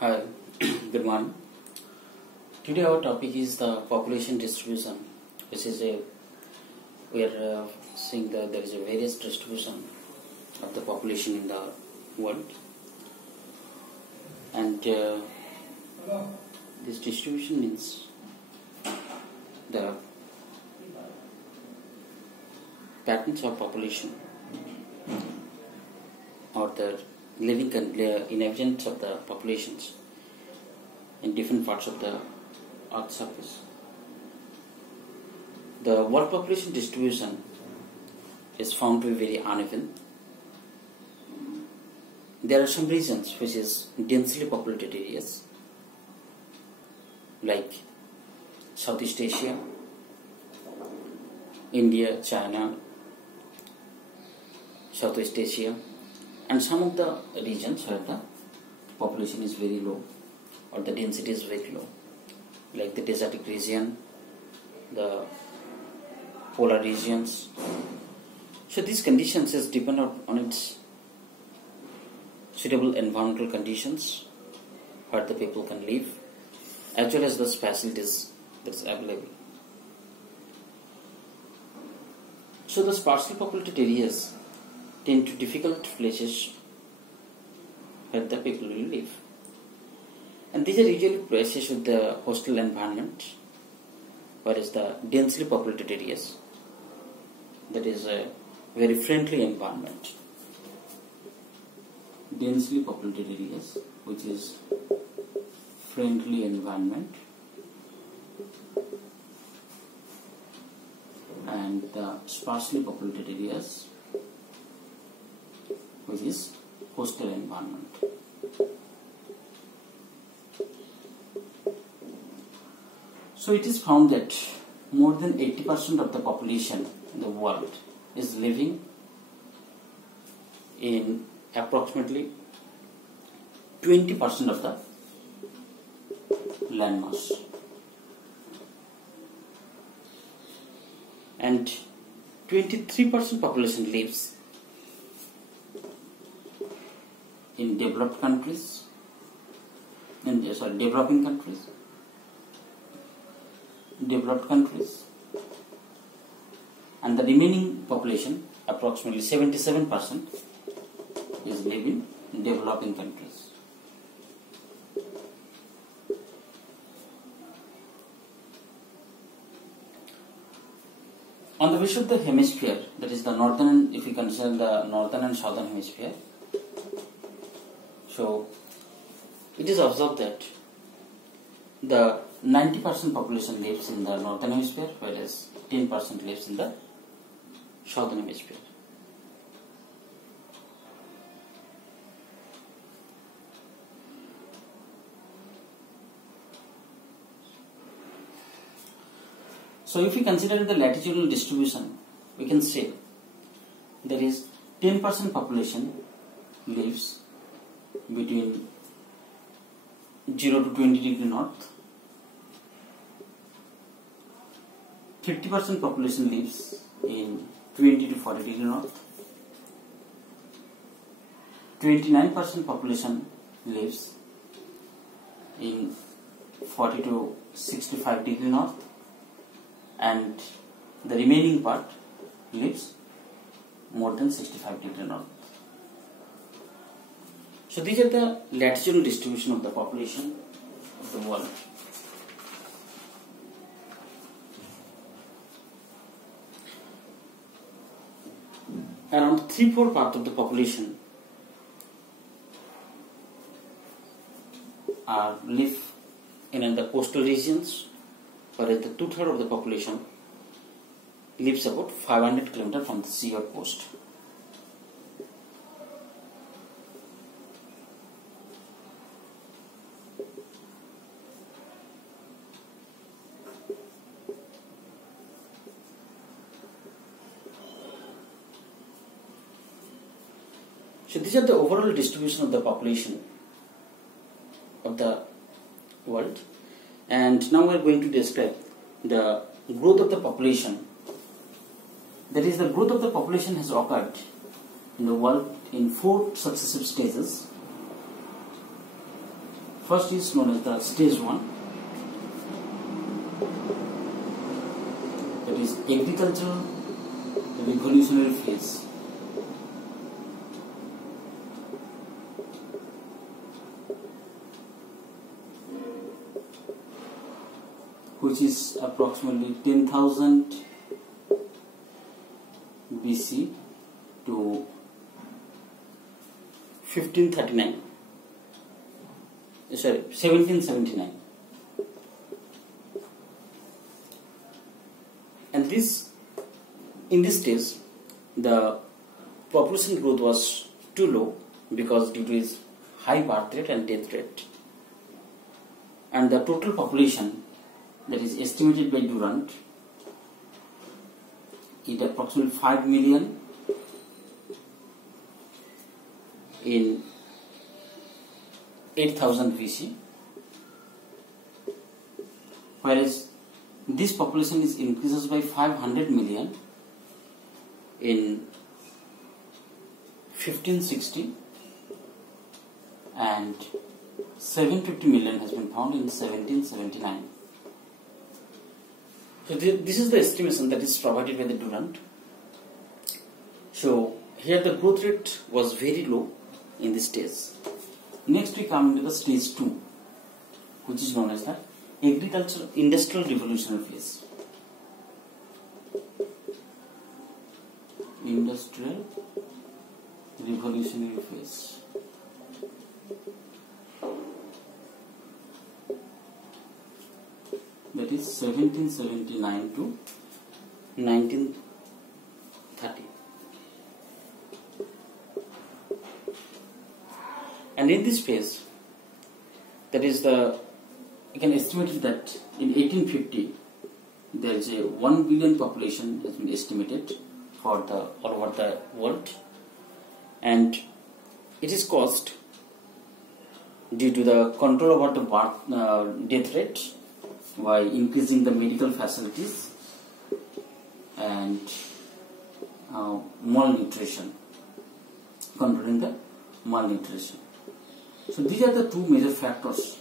Hi, good morning. Today our topic is the population distribution, which is we are seeing that there is a various distribution of the population in the world, and this distribution means the patterns of population or the living inhabitants of the populations in different parts of the earth surface. The world population distribution is found to be very uneven. There are some regions which is densely populated areas like Southeast Asia, India, China, Southeast Asia, and some of the regions where the population is very low or the density is very low, like the desertic region, the polar regions. So these conditions is depend on its suitable environmental conditions where the people can live, as well as the facilities that's available. So the sparsely populated areas tend to difficult places where the people will live, and these are usually places with the hostile environment, whereas the densely populated areas, that is a very friendly environment. Densely populated areas, which is friendly environment, and the sparsely populated areas, which is hostile environment. So it is found that more than 80% of the population in the world is living in approximately 20% of the landmass, and 23% population lives in developed countries, developing countries, and the remaining population, approximately 77%, is living in developing countries. On the basis of the hemisphere, that is the northern, if we consider the northern and southern hemisphere, so it is observed that the 90% population lives in the northern hemisphere, whereas 10% lives in the southern hemisphere. So if we consider the latitudinal distribution, we can say there is 10% population lives between 0 to 20 degree north, 50% population lives in 20 to 40 degree north, 29% population lives in 40 to 65 degree north, and the remaining part lives more than 65 degree north. So these are the latitudinal distribution of the population of the world. Around 3/4 part of the population live in the coastal regions, whereas the 2/3 of the population lives about 500 km from the sea or coast. So these are the overall distribution of the population of the world, and now we are going to describe the growth of the population. That is, the growth of the population has occurred in the world in 4 successive stages. First is known as the stage 1, that is agricultural revolutionary phase. Which is approximately 10,000 BC to 1539. Sorry, 1779. And in this stage, the population growth was too low because due to its high birth rate and death rate. And the total population that is estimated by Durant is approximately 5 million in 8000 BC, whereas this population increases by 500 million in 1560 and 750 million has been found in 1779. So this is the estimation that is provided by the Durant. So here the growth rate was very low in this stage. Next we come to the stage 2, which is known as the agricultural industrial revolutionary phase. Industrial revolutionary phase. That is 1779 to 1930. And in this phase, that is you can estimate that in 1850 there is a 1 billion population has been estimated for all over the world, and it is caused due to the control over the death rate by increasing the medical facilities and malnutrition, controlling the malnutrition. So these are the two major factors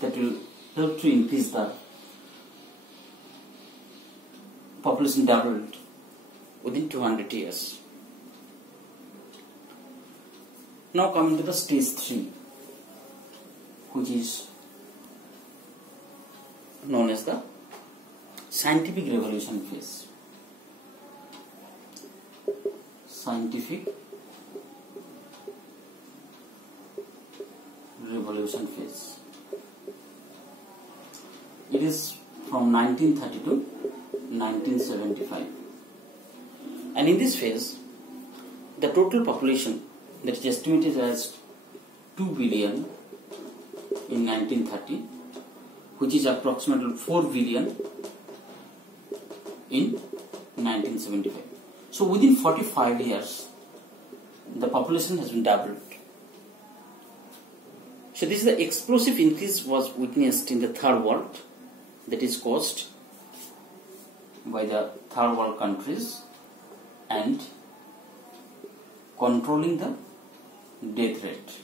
that will help to increase the population doubled within 200 years. Now coming to the stage 3, which is known as the scientific revolution phase. Scientific revolution phase. It is from 1930 to 1975. And in this phase, the total population that is estimated as 2 billion in 1930, which is approximately 4 billion in 1975. So within 45 years, the population has been doubled. So this is the explosive increase was witnessed in the third world, that is caused by the third world countries and controlling the death rate.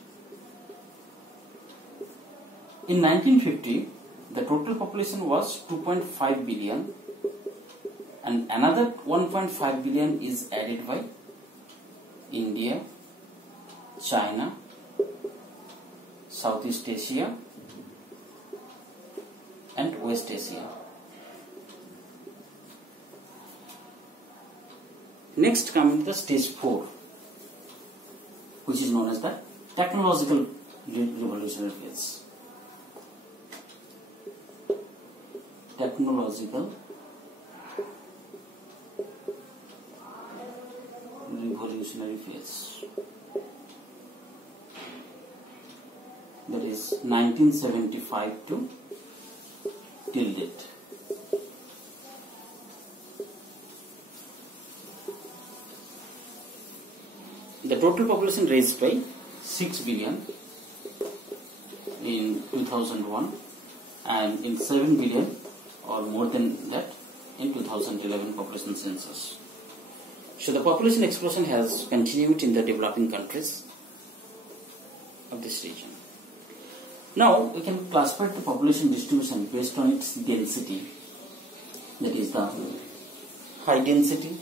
In 1950, the total population was 2.5 billion and another 1.5 billion is added by India, China, Southeast Asia and West Asia. Next coming to the stage 4, which is known as the technological revolutionary phase. Technological revolutionary phase. That is 1975 to till date. The total population raised by 6 billion in 2001 and in 7 billion or more than that in 2011 population census. So the population explosion has continued in the developing countries of this region. Now we can classify the population distribution based on its density. That is the high density,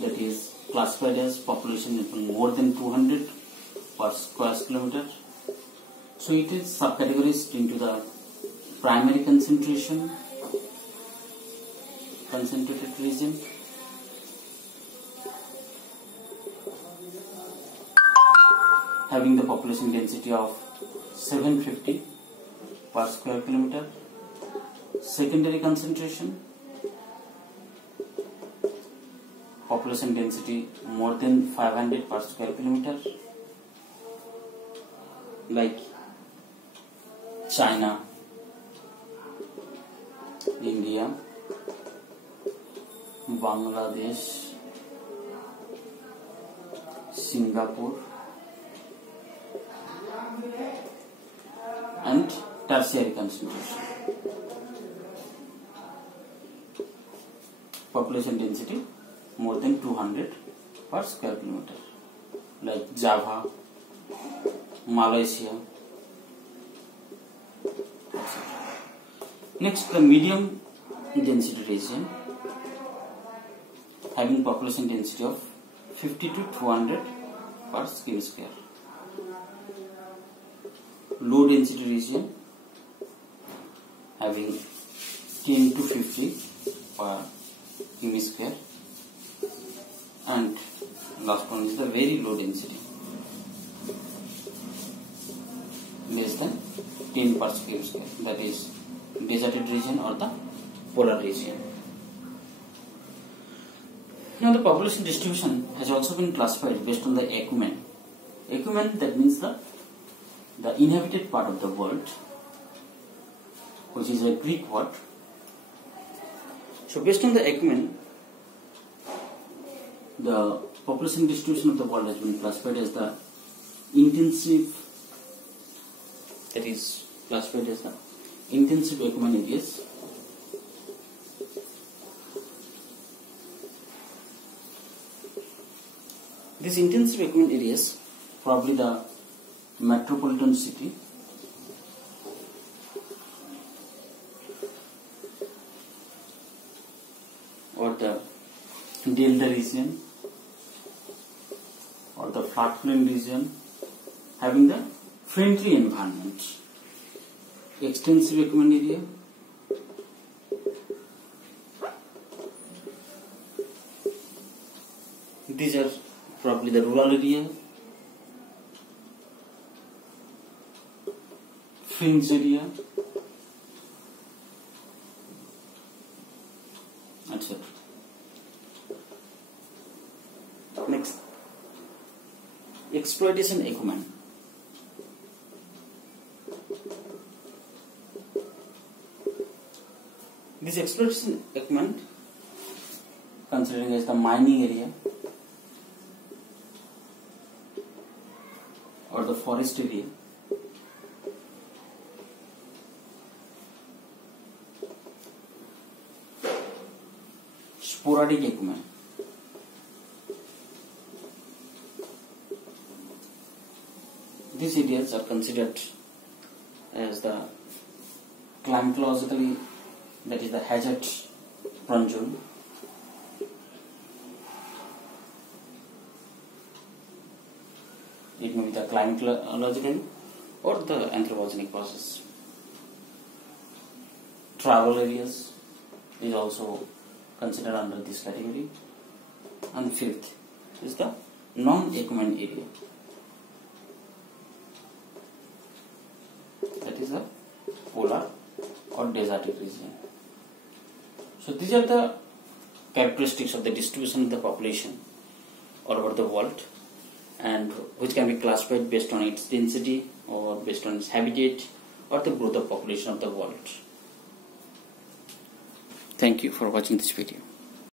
that is classified as population more than 200 per square kilometer. So it is subcategorized into the primary concentration, concentrated region, having the population density of 750 per square kilometer. Secondary concentration, population density more than 500 per square kilometer, like China, India, Bangladesh, Singapore, and tertiary concentration. Population density more than 200 per square kilometer, like Java, Malaysia, etc. Next, the medium density region, having population density of 50 to 200 per square. Low density region, having 10 to 50 per square, and last one is the very low density, less than 10 per square, that is deserted region or the polar region. Now the population distribution has also been classified based on the ecumen. Ecumen, that means the inhabited part of the world, which is a Greek word. So based on the ecumen, the population distribution of the world has been classified as the intensive, that is classified as the intensive ecumen areas, these intensive ecumen areas, probably the metropolitan city, or the delta region, or the floodplain region, having the friendly environment. Extensive ecumen area, these are probably the rural area, fringe area, etc. Next, exploitation ecumen. This exploitation ecumen, considering as the mining area or the forest area, sporadic ecumen. These areas are considered as the climatologically, that is the hazard prone zone. It may be the climatological or the anthropogenic process. Travel areas is also considered under this category. And fifth is the non-ecumen area, that is a polar or desertic region. So these are the characteristics of the distribution of the population all over the world, and which can be classified based on its density or based on its habitat or the growth of population of the world. Thank you for watching this video.